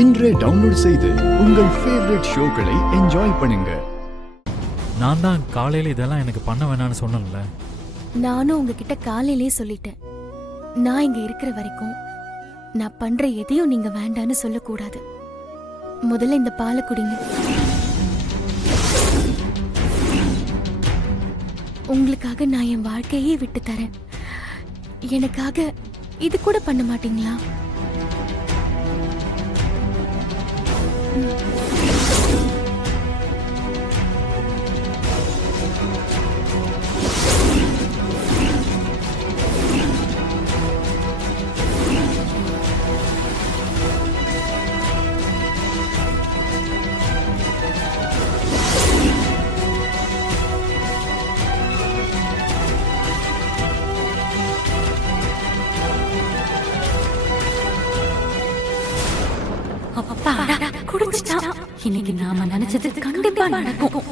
இன்றே டவுன்லோட் செய்து உங்கள் ஃபேவரட் ஷோக்களை என்ஜாய் பண்ணுங்க. நான் தான் காலையில இதெல்லாம் எனக்கு பண்ண வேணாம்னு சொன்னேன்ல. நானும் உங்ககிட்ட காலையிலே சொல்லிட்டேன். நான் இங்க இருக்கிற வரைக்கும் நான் பண்ற எதையும் நீங்க வேண்டான்னு சொல்லக்கூடாது. முதல்ல இந்த பாலை குடிங்க. உங்களுக்காக நான் என் வாழ்க்கையே விட்டு தரேன். எனக்காக இது கூட பண்ண மாட்டீங்களா? அப்பாடா, குடிச்சிட்டா. இன்னைக்கு நாம நினைச்சது கண்டிப்பா நடக்கும்.